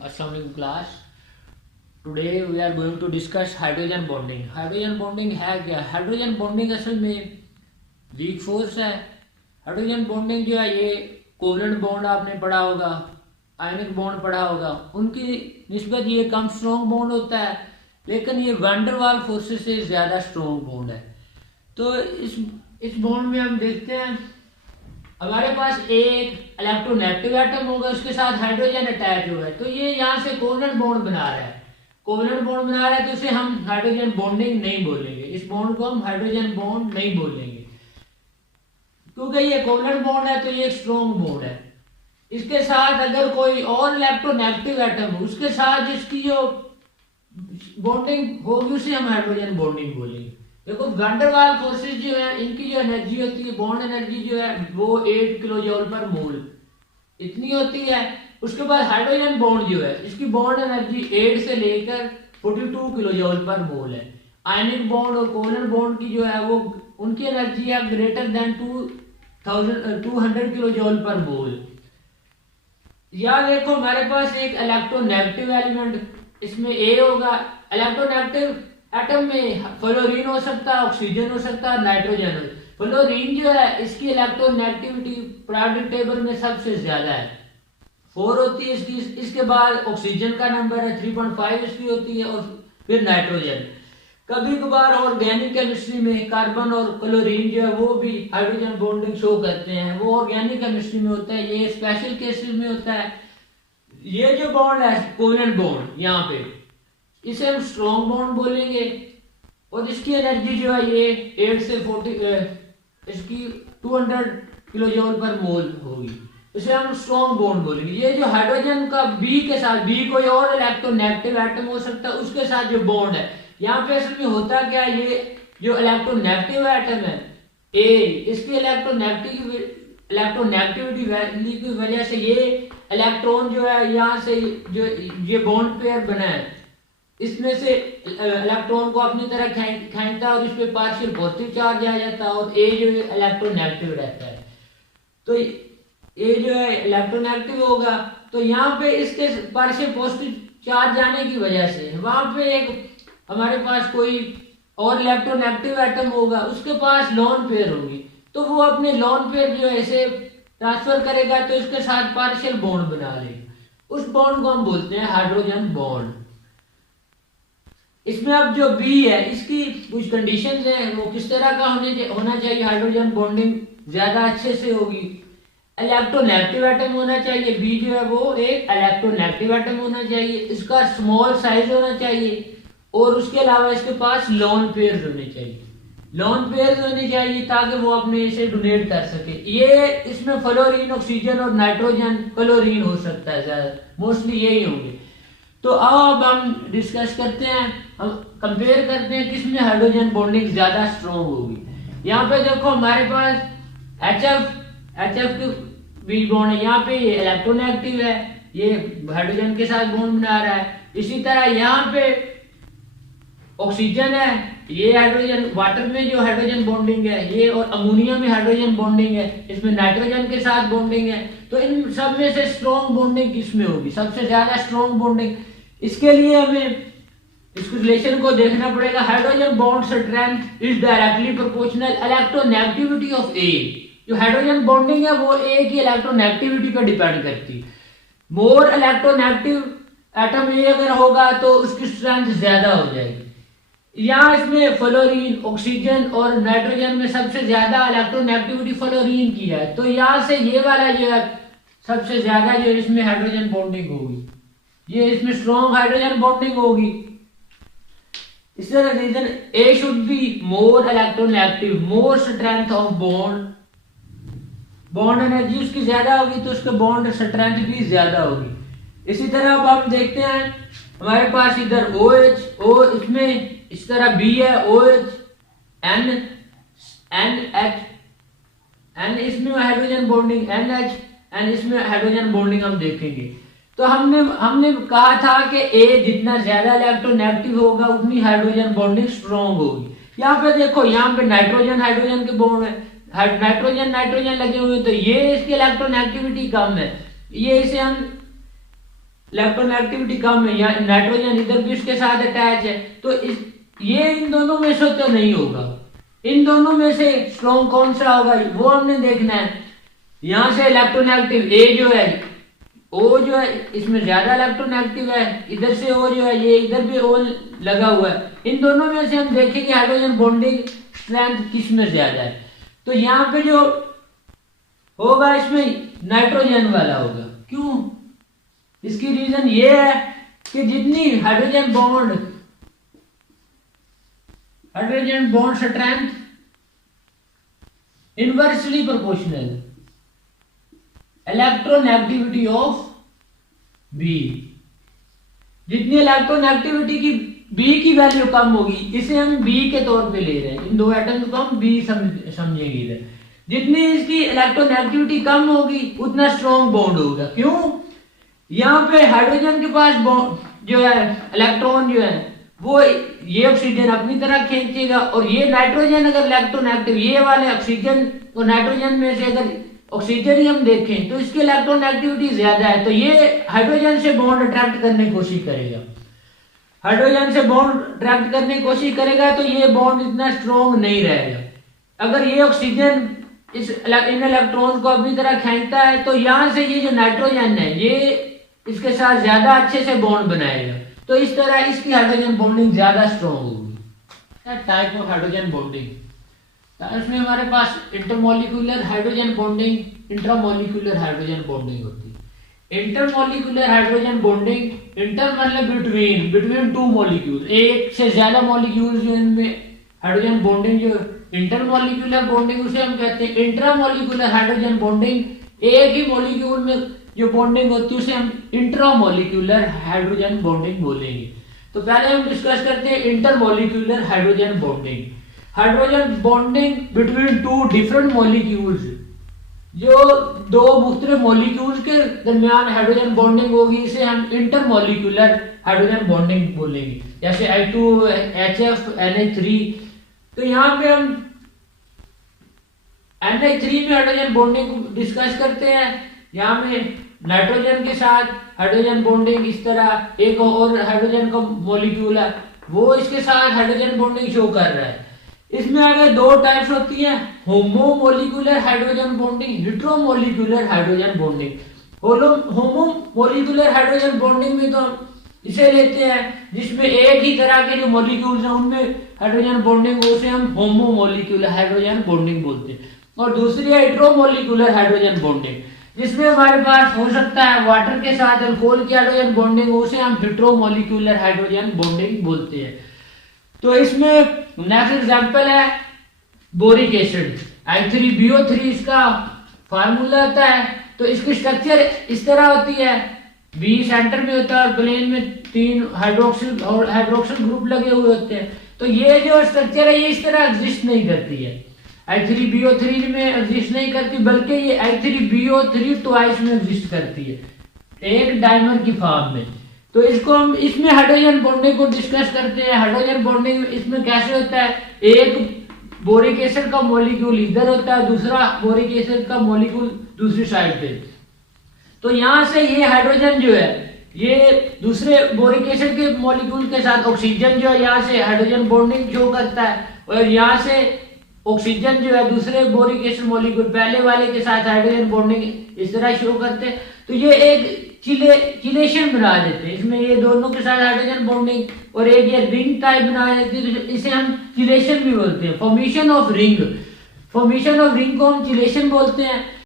Assalamualaikum class. Today we are going to discuss hydrogen bonding. Hydrogen bonding है क्या? Hydrogen bonding असल में weak force है. Hydrogen bonding जो है ये कोवलेंट बॉन्ड आपने पढ़ा होगा, आयनिक बॉन्ड पढ़ा होगा, उनकी निस्बत ये कम स्ट्रॉन्ग बॉन्ड होता है, लेकिन ये वैंडरवाल फोर्सेस से ज़्यादा स्ट्रॉन्ग बॉन्ड है. तो इस बॉन्ड में हम देखते हैं हमारे पास एक इलेक्ट्रोनेगेटिव एटम होगा, उसके साथ हाइड्रोजन अटैच हुआ है, तो ये यहाँ से कोवलेंट बॉन्ड बना रहा है. कोवलेंट बॉन्ड बना रहा है तो इसे हम हाइड्रोजन बॉन्डिंग नहीं बोलेंगे. इस बॉन्ड को हम हाइड्रोजन बॉन्ड नहीं बोलेंगे, क्योंकि ये कोवलेंट बॉन्ड है तो ये एक स्ट्रॉन्ग बॉन्ड है. इसके साथ अगर कोई और इलेक्ट्रोनेगेटिव एटम हो, उसके साथ जिसकी जो बॉन्डिंग होगी उसे हम हाइड्रोजन बॉन्डिंग बोलेंगे. देखो वैंडरवाल फोर्सेस जो है, इनकी जो एनर्जी होती है, बॉन्ड एनर्जी जो है वो 8 किलो जूल पर मोल इतनी होती है. उसके बाद हाइड्रोजन बॉन्ड जो है, इसकी बॉन्ड एनर्जी 8 से लेकर 42 किलो जूल पर मोल है. आयनिक बॉन्ड और कोवलेंट बॉन्ड की जो है वो उनकी एनर्जी है ग्रेटर देन 200 किलो जूल पर मोल. या देखो हमारे पास एक इलेक्ट्रोनेगेटिव एलिमेंट, इसमें ए होगा. इलेक्ट्रोनेगेटिव एटम में फ्लोरीन हो सकता है, ऑक्सीजन हो सकता है, नाइट्रोजन हो. फ्लोरीन जो है इसकी इलेक्ट्रोनेगेटिविटी पीरियोडिक टेबल में सबसे ज्यादा है, 4 होती है इसकी. इसके बाद ऑक्सीजन का नंबर है 3.5 इसकी होती है, और फिर नाइट्रोजन. कभी कभार ऑर्गेनिक केमिस्ट्री में कार्बन और क्लोरीन जो है वो भी हाइड्रोजन बॉन्डिंग शो करते हैं, वो ऑर्गेनिक केमिस्ट्री में होता है, ये स्पेशल केसेस में होता है. ये जो बॉन्ड है कोवलेंट बॉन्ड, यहाँ पे इसे हम स्ट्रॉन्ग बॉन्ड बोलेंगे, और इसकी एनर्जी जो है ये 8 से 40 इसकी 200 किलो जूल पर मोल होगी, इसे हम स्ट्रॉन्ग बॉन्ड बोलेंगे. ये जो हाइड्रोजन का बी के साथ, बी कोई और इलेक्ट्रोनेगेटिव एटम हो सकता है, उसके साथ जो बॉन्ड है, यहाँ पे असल में होता क्या, ये जो इलेक्ट्रोनेगेटिव एटम है ए, इसकी इलेक्ट्रोनेगेटिविटी वैल्यू की वजह से ये इलेक्ट्रॉन जो है यहाँ से जो ये बॉन्ड पेयर बना है, इसमें से इलेक्ट्रॉन को अपनी तरह खींचता है और इस पे पार्शियल पॉजिटिव चार्ज आ जाता है, और ए जो है इलेक्ट्रोनेगेटिव रहता है. तो ए जो है इलेक्ट्रोनेगेटिव होगा, तो यहाँ पे इसके पार्शियल पॉजिटिव चार्ज आने की वजह से वहां पे एक हमारे पास कोई और इलेक्ट्रोनेगेटिव एटम होगा, उसके पास लोन पेयर होगी, तो वो अपने लोन पेयर जो है इसे ट्रांसफर करेगा, तो इसके साथ पार्शियल बॉन्ड बना लेगा. उस बॉन्ड को हम बोलते हैं हाइड्रोजन बॉन्ड. इसमें अब जो बी है, इसकी कुछ कंडीशंस हैं, वो किस तरह का होना चाहिए. हाइड्रोजन बॉन्डिंग ज्यादा अच्छे से होगी, इलेक्ट्रोनेगेटिव एटम होना चाहिए. बी जो है वो एक इलेक्ट्रोनेगेटिव एटम होना चाहिए, इसका स्मॉल साइज होना चाहिए, और उसके अलावा इसके पास लोन पेयर्स होने चाहिए. लोन पेयर्स होने चाहिए ताकि वो अपने इसे डोनेट कर सके. ये इसमें फ्लोरीन, ऑक्सीजन और नाइट्रोजन, क्लोरीन हो सकता है, ज्यादा मोस्टली यही होंगे. तो अब हम डिस्कस करते हैं, हम कंपेयर करते हैं किसमें हाइड्रोजन बॉन्डिंग ज्यादा स्ट्रॉन्ग होगी. यहाँ पे देखो हमारे पास एच एफ की बी बॉन्ड है, यहाँ पे ये इलेक्ट्रोनेगेटिव है, ये हाइड्रोजन के साथ बॉन्ड बना रहा है. इसी तरह यहाँ पे ऑक्सीजन है, ये हाइड्रोजन, वाटर में जो हाइड्रोजन बॉन्डिंग है ये, और अमोनिया में हाइड्रोजन बॉन्डिंग है, इसमें नाइट्रोजन के साथ बॉन्डिंग है. तो इन सब में से स्ट्रॉन्ग बॉन्डिंग किसमें होगी, सबसे ज्यादा स्ट्रॉन्ग बॉन्डिंग. इसके लिए हमें इस रिलेशन को देखना पड़ेगा. Hydrogen bond strength is directly proportional electronegativity of A. जो हाइड्रोजन बॉन्डिंग है वो ए की इलेक्ट्रोनेगेटिविटी पर डिपेंड करती है. मोर इलेक्ट्रोनेगेटिव एटम ए अगर होगा तो उसकी स्ट्रेंथ ज्यादा हो जाएगी. यहाँ इसमें फ्लोरीन, ऑक्सीजन और नाइट्रोजन में सबसे ज्यादा इलेक्ट्रोनेगेटिविटी फ्लोरीन की है, तो यहाँ से ये वाला जो है सबसे ज्यादा जो इसमें हाइड्रोजन बॉन्डिंग होगी, ये इसमें स्ट्रॉन्ग हाइड्रोजन बॉन्डिंग होगी. इस तरह reason A should be more electronegative, more strength of bond, bond energy उसकी ज्यादा होगी तो उसके बॉन्ड स्ट्रेंथ भी ज्यादा होगी. इसी तरह अब हम देखते हैं हमारे पास इधर OH, O इसमें इस तरह बी है, OH, NH, N इसमें हाइड्रोजन बॉन्डिंग, NH, N इसमें हाइड्रोजन बॉन्डिंग हम देखेंगे. तो हमने कहा था कि ए जितना ज्यादा इलेक्ट्रोनेगेटिव होगा उतनी हाइड्रोजन बॉन्डिंग स्ट्रॉन्ग होगी. यहाँ पे देखो, यहाँ पे नाइट्रोजन हाइड्रोजन के बॉन्ड है, नाइट्रोजन लगे हुए, तो ये इसकी इलेक्ट्रोनेगेटिविटी कम है, ये इसे हम इलेक्ट्रोनेगेटिविटी कम है, या नाइट्रोजन इधर भी उसके साथ अटैच है, तो ये इन दोनों में से तो नहीं होगा। इन दोनों में से स्ट्रॉन्ग कौन सा होगा वो हमने देखना है। यहां से इलेक्ट्रोनेगेटिव ए जो है, ओ जो है इसमें ज्यादा इलेक्ट्रोनेगेटिव है, इधर से ओ जो है ये इधर भी ओ लगा हुआ है। इन दोनों में से हम देखेंगे हाइड्रोजन बॉन्डिंग स्ट्रेंथ किस में ज्यादा है। तो यहाँ पे जो होगा इसमें नाइट्रोजन वाला होगा। क्यों? इसकी रीजन ये है कि जितनी hydrogen bond strength inversely proportional electronegativity of B. जितनी इलेक्ट्रोनेगेटिविटी की बी की वैल्यू कम होगी, इसे हम बी के तौर पे ले रहे हैं, इन दो एटम्स को हम बी समझेंगे इधर। जितनी इसकी इलेक्ट्रोनेगेटिविटी कम होगी उतना स्ट्रॉन्ग बॉन्ड होगा। क्यों? यहाँ पे हाइड्रोजन के पास जो है इलेक्ट्रॉन जो है वो ये ऑक्सीजन अपनी तरह खींचेगा, और ये नाइट्रोजन अगर इलेक्ट्रोनेगेटिव, ये वाले ऑक्सीजन और नाइट्रोजन में से अगर ऑक्सीजन ही हम देखें तो इसकी इलेक्ट्रोनेगेटिविटी ज्यादा है, तो ये हाइड्रोजन से बॉन्ड अट्रैक्ट करने की कोशिश करेगा। हाइड्रोजन से बॉन्ड अट्रैक्ट करने की कोशिश करेगा तो ये बॉन्ड इतना स्ट्रॉन्ग नहीं रहेगा। अगर ये ऑक्सीजन इन इलेक्ट्रॉन को अपनी तरह खींचता है तो यहां से ये जो नाइट्रोजन है ये इसके साथ ज्यादा अच्छे से बॉन्ड बनाएगा, तो इस तरह इसकी हाइड्रोजन बॉन्डिंग ज्यादा स्ट्रॉन्ग होगी। टाइप ऑफ हाइड्रोजन बॉन्डिंग, इसमें हमारे पास intermolecular hydrogen bonding, intramolecular hydrogen bonding होती है। इंटरमॉलिक्यूलर हाइड्रोजन बॉन्डिंग, इंटर मतलब बिटवीन टू मॉलिक्यूल, एक से ज्यादा मॉलिक्यूल जो इनमें हाइड्रोजन बॉन्डिंग, जो इंटरमॉलिक्यूलर बॉन्डिंग उसे हम कहते हैं। इंट्रामॉलिक्यूलर हाइड्रोजन बॉन्डिंग, एक ही मॉलिक्यूल में जो बॉन्डिंग होती है उसे हम इंट्रामॉलिक्यूलर हाइड्रोजन बॉन्डिंग बोलेंगे। तो पहले हम डिस्कस करते हैं intermolecular hydrogen bonding. Hydrogen bonding between two different molecules, जो दो मुख्तलिफ मॉलिक्यूल्स के दरमियान हाइड्रोजन बॉन्डिंग होगी, इसे हम इंटरमॉलिक्यूलर हाइड्रोजन बॉन्डिंग बोलेंगे। जैसे I2HF NH3, तो यहाँ पे हम NH3 में हाइड्रोजन बॉन्डिंग को डिस्कस करते हैं। यहाँ में नाइट्रोजन के साथ हाइड्रोजन बॉन्डिंग इस तरह, एक और हाइड्रोजन का मॉलिक्यूल है वो इसके साथ हाइड्रोजन बॉन्डिंग शो कर रहा है। इसमें आगे दो टाइप्स होती है, homomolecular hydrogen bonding, heteromolecular hydrogen bonding. Homomolecular hydrogen bonding में तो हम इसे लेते हैं जिसमें एक ही तरह के जो मॉलिक्यूल्स हैं उनमें हाइड्रोजन बॉन्डिंग, उसे हम होमोमोलिकुलर हाइड्रोजन बॉन्डिंग बोलते हैं। और दूसरी है हेटेरोमोलिकुलर हाइड्रोजन बॉन्डिंग, जिसमें हमारे पास हो सकता है वाटर के साथ अल्कोहल की हाइड्रोजन बॉन्डिंग, उसे हम हेटेरोमोलिकुलर हाइड्रोजन बॉन्डिंग बोलते हैं। तो इसमें नेक्स्ट एग्जांपल है बोरिक एसिड, I3BO3 इसका फार्मूला होता है। तो इसकी स्ट्रक्चर इस तरह होती है, बी सेंटर में होता है और प्लेन में 3 हाइड्रोक्सिल ग्रुप लगे हुए होते हैं। तो ये जो स्ट्रक्चर है ये इस तरह एग्जिस्ट नहीं करती है, I3BO3 में एग्जिस्ट नहीं करती, बल्कि ये I3BO3 ट्वाइस में एग्जिस्ट करती है, एक डायमर की फॉर्म में। तो इसको हम इसमें हाइड्रोजन बॉन्डिंग को डिस्कस करते हैं। हाइड्रोजन बॉन्डिंग इसमें कैसे होता है, एक बोरिक एसिड का मॉलिक्यूल इधर होता है, दूसरा बोरिक एसिड का मॉलिक्यूल दूसरी साइड पे। तो यहाँ से ये हाइड्रोजन जो है ये दूसरे बोरिक एसिड के मॉलिक्यूल के साथ ऑक्सीजन जो है यहाँ से हाइड्रोजन बॉन्डिंग शो करता है, और यहाँ से ऑक्सीजन जो है दूसरे बोरिक एसिड मॉलिक्यूल पहले वाले के साथ हाइड्रोजन बॉन्डिंग इस तरह शो करते हैं। तो ये एक चिलेशन बना देते हैं, इसमें ये दोनों के साथ हाइड्रोजन बॉन्डिंग और एक ये रिंग टाइप बना देती है, तो इसे हम चिलेशन भी बोलते हैं, formation of ring. Formation of ring को हम चिलेशन बोलते हैं।